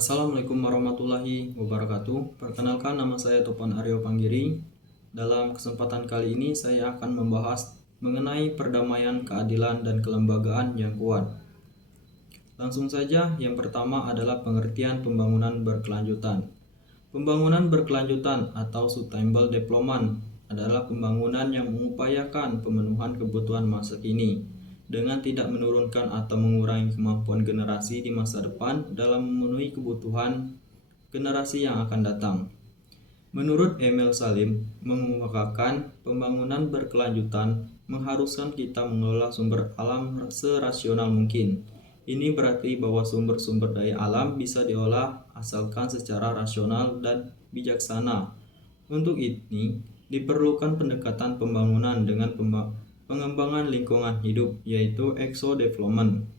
Assalamualaikum warahmatullahi wabarakatuh. Perkenalkan, nama saya Topan Aryo Panggiri. Dalam kesempatan kali ini saya akan membahas mengenai perdamaian, keadilan, dan kelembagaan yang kuat. Langsung saja, yang pertama adalah pengertian pembangunan berkelanjutan. Pembangunan berkelanjutan atau sustainable development adalah pembangunan yang mengupayakan pemenuhan kebutuhan masa kini dengan tidak menurunkan atau mengurangi kemampuan generasi di masa depan dalam memenuhi kebutuhan generasi yang akan datang. Menurut Emil Salim, mengemukakan pembangunan berkelanjutan mengharuskan kita mengelola sumber alam serasional mungkin. Ini berarti bahwa sumber-sumber daya alam bisa diolah asalkan secara rasional dan bijaksana. Untuk ini, diperlukan pendekatan pembangunan dengan pengembangan lingkungan hidup, yaitu eco-development.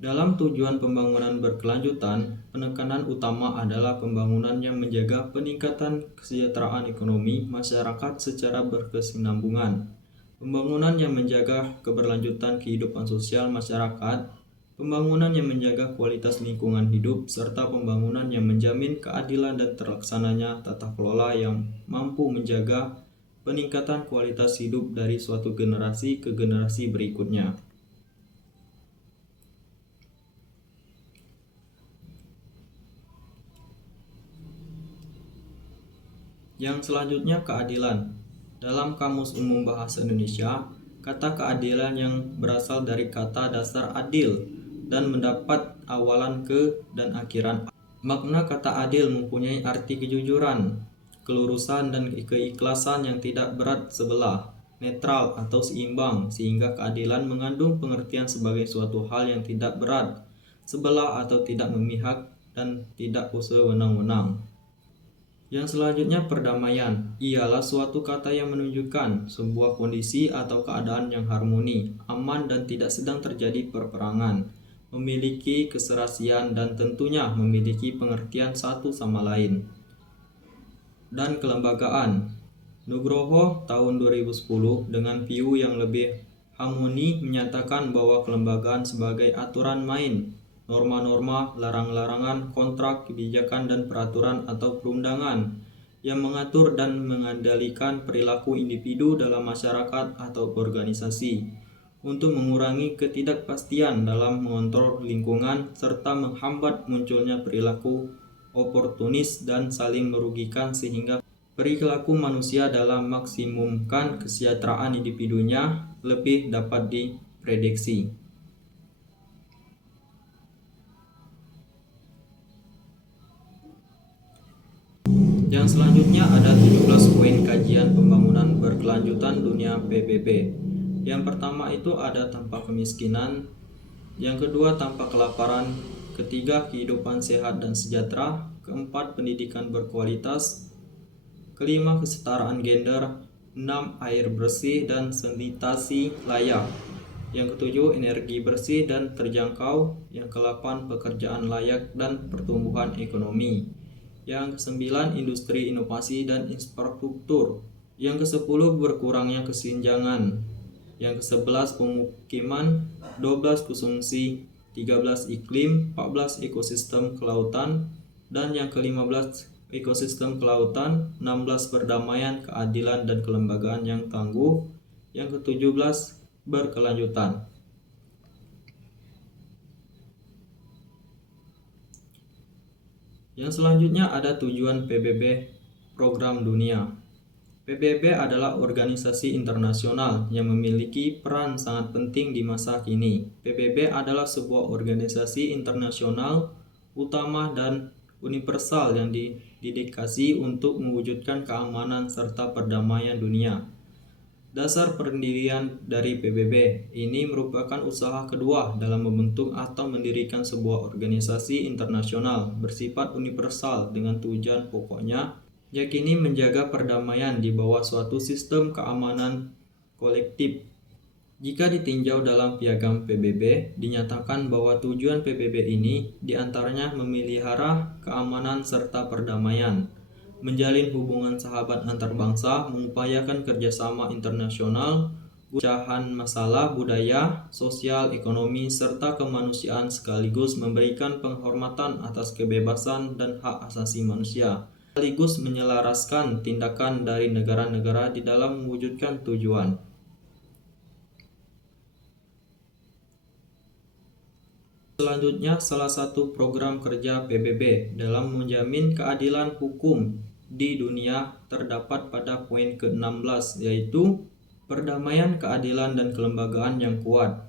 Dalam tujuan pembangunan berkelanjutan, penekanan utama adalah pembangunan yang menjaga peningkatan kesejahteraan ekonomi masyarakat secara berkesinambungan, pembangunan yang menjaga keberlanjutan kehidupan sosial masyarakat, pembangunan yang menjaga kualitas lingkungan hidup, serta pembangunan yang menjamin keadilan dan terlaksananya tata kelola yang mampu menjaga peningkatan kualitas hidup dari suatu generasi ke generasi berikutnya. Yang selanjutnya, keadilan. Dalam Kamus Umum Bahasa Indonesia, kata keadilan yang berasal dari kata dasar adil dan mendapat awalan ke dan akhiran. Makna kata adil mempunyai arti kejujuran, kelurusan, dan keikhlasan yang tidak berat sebelah, netral atau seimbang, sehingga keadilan mengandung pengertian sebagai suatu hal yang tidak berat sebelah atau tidak memihak dan tidak sewenang-wenang. Yang selanjutnya, perdamaian ialah suatu kata yang menunjukkan sebuah kondisi atau keadaan yang harmoni, aman, dan tidak sedang terjadi peperangan, memiliki keserasian, dan tentunya memiliki pengertian satu sama lain. Dan kelembagaan. Nugroho tahun 2010 dengan view yang lebih harmoni menyatakan bahwa kelembagaan sebagai aturan main, norma-norma, larang-larangan, kontrak, kebijakan, dan peraturan atau perundangan yang mengatur dan mengendalikan perilaku individu dalam masyarakat atau organisasi untuk mengurangi ketidakpastian dalam mengontrol lingkungan serta menghambat munculnya perilaku oportunis dan saling merugikan sehingga perilaku manusia dalam maksimumkan kesejahteraan individunya lebih dapat diprediksi. Yang selanjutnya ada 17 poin kajian pembangunan berkelanjutan dunia PBB. Yang pertama itu ada tanpa kemiskinan, yang kedua tanpa kelaparan, ketiga kehidupan sehat dan sejahtera, keempat pendidikan berkualitas, kelima kesetaraan gender, 6 air bersih dan sanitasi layak, yang ketujuh energi bersih dan terjangkau, yang ke-8 pekerjaan layak dan pertumbuhan ekonomi, yang ke-9 industri inovasi dan infrastruktur, yang ke-10 berkurangnya kesenjangan, yang ke-11 pemukiman, 12 konsumsi, 13 iklim, 14 ekosistem kelautan, dan yang ke-15 ekosistem kelautan, 16 perdamaian, keadilan, dan kelembagaan yang tangguh, yang ke-17 berkelanjutan. Yang selanjutnya ada tujuan PBB, program dunia. PBB adalah organisasi internasional yang memiliki peran sangat penting di masa kini. PBB adalah sebuah organisasi internasional utama dan universal yang didedikasi untuk mewujudkan keamanan serta perdamaian dunia. Dasar pendirian dari PBB ini merupakan usaha kedua dalam membentuk atau mendirikan sebuah organisasi internasional bersifat universal dengan tujuan pokoknya yakni menjaga perdamaian di bawah suatu sistem keamanan kolektif. Jika ditinjau dalam piagam PBB, dinyatakan bahwa tujuan PBB ini diantaranya memelihara keamanan serta perdamaian, menjalin hubungan sahabat antar bangsa, mengupayakan kerjasama internasional pecahan masalah budaya, sosial, ekonomi, serta kemanusiaan sekaligus memberikan penghormatan atas kebebasan dan hak asasi manusia, sekaligus menyelaraskan tindakan dari negara-negara di dalam mewujudkan tujuan. Selanjutnya, salah satu program kerja PBB dalam menjamin keadilan hukum di dunia terdapat pada poin ke-16, yaitu perdamaian, keadilan, dan kelembagaan yang kuat.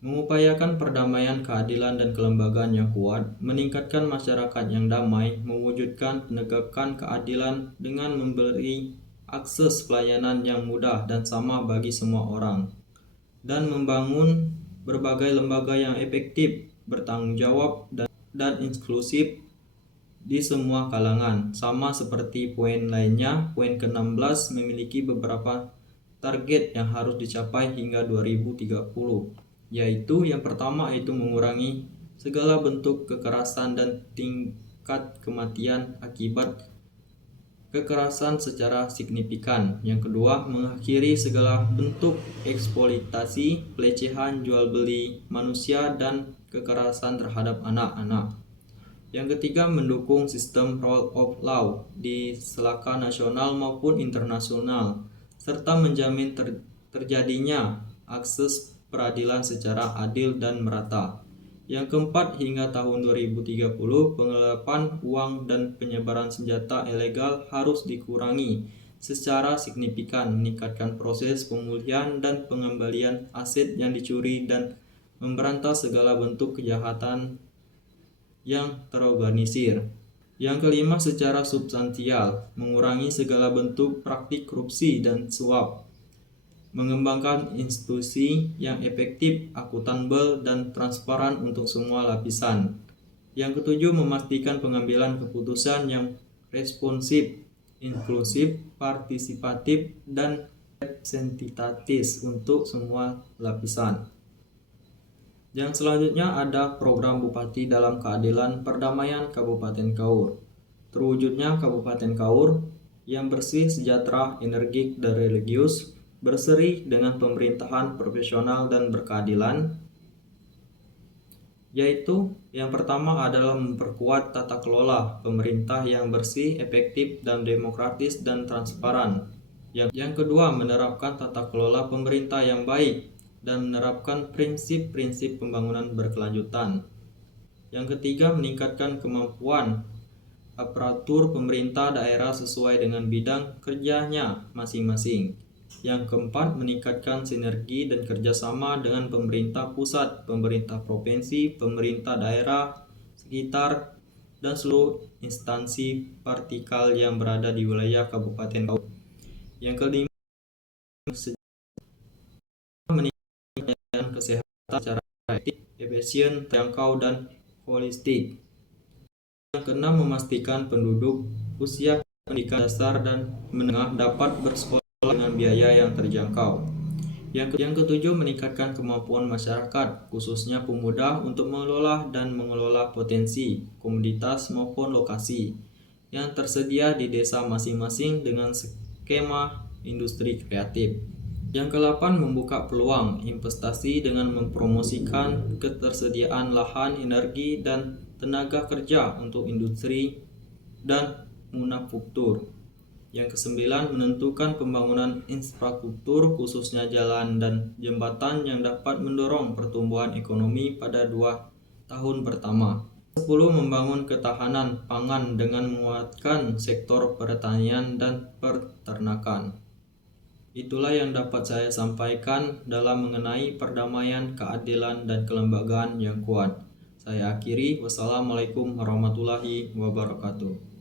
Mengupayakan perdamaian, keadilan, dan kelembagaan yang kuat, meningkatkan masyarakat yang damai, mewujudkan penegakan keadilan dengan memberi akses pelayanan yang mudah dan sama bagi semua orang, dan membangun berbagai lembaga yang efektif, bertanggung jawab, dan inklusif di semua kalangan. Sama seperti poin lainnya, poin ke-16 memiliki beberapa target yang harus dicapai hingga 2030, yaitu yang pertama yaitu mengurangi segala bentuk kekerasan dan tingkat kematian akibat kekerasan secara signifikan. Yang kedua, mengakhiri segala bentuk eksploitasi, pelecehan, jual beli manusia, dan kekerasan terhadap anak-anak. Yang ketiga, mendukung sistem rule of law di skala nasional maupun internasional, serta menjamin terjadinya akses peradilan secara adil dan merata. Yang keempat, hingga tahun 2030, penggelapan uang dan penyebaran senjata ilegal harus dikurangi secara signifikan, meningkatkan proses pemulihan dan pengembalian aset yang dicuri, dan memberantas segala bentuk kejahatan yang terorganisir. Yang kelima, secara substansial, mengurangi segala bentuk praktik korupsi dan suap, mengembangkan institusi yang efektif, akuntabel, dan transparan untuk semua lapisan. Yang ketujuh, memastikan pengambilan keputusan yang responsif, inklusif, partisipatif, dan representatif untuk semua lapisan. Yang selanjutnya ada program Bupati dalam Keadilan Perdamaian Kabupaten Kaur. Terwujudnya Kabupaten Kaur yang bersih, sejahtera, energik, dan religius, berseri dengan pemerintahan profesional dan berkeadilan, yaitu yang pertama adalah memperkuat tata kelola pemerintah yang bersih, efektif, dan demokratis dan transparan. Yang kedua, menerapkan tata kelola pemerintah yang baik dan menerapkan prinsip-prinsip pembangunan berkelanjutan. Yang ketiga, meningkatkan kemampuan aparatur pemerintah daerah sesuai dengan bidang kerjanya masing-masing. Yang keempat, meningkatkan sinergi dan kerjasama dengan pemerintah pusat, pemerintah provinsi, pemerintah daerah sekitar, dan seluruh instansi vertikal yang berada di wilayah Kabupaten Kaur. Yang kelima, meningkatkan kesehatan secara efektif, efisien, terjangkau, dan holistik. Yang keenam, memastikan penduduk usia pendidikan dasar dan menengah dapat bersekolah dengan biaya yang terjangkau. Yang ketujuh, meningkatkan kemampuan masyarakat, khususnya pemuda, untuk mengelola dan mengelola potensi, komoditas maupun lokasi yang tersedia di desa masing-masing dengan skema industri kreatif. Yang ke-8, membuka peluang investasi dengan mempromosikan ketersediaan lahan, energi, dan tenaga kerja untuk industri dan manufaktur. Yang ke-9, menentukan pembangunan infrastruktur khususnya jalan dan jembatan yang dapat mendorong pertumbuhan ekonomi pada 2 tahun pertama. 10, membangun ketahanan pangan dengan menguatkan sektor pertanian dan peternakan. Itulah yang dapat saya sampaikan dalam mengenai perdamaian, keadilan, dan kelembagaan yang kuat. Saya akhiri. Wassalamualaikum warahmatullahi wabarakatuh.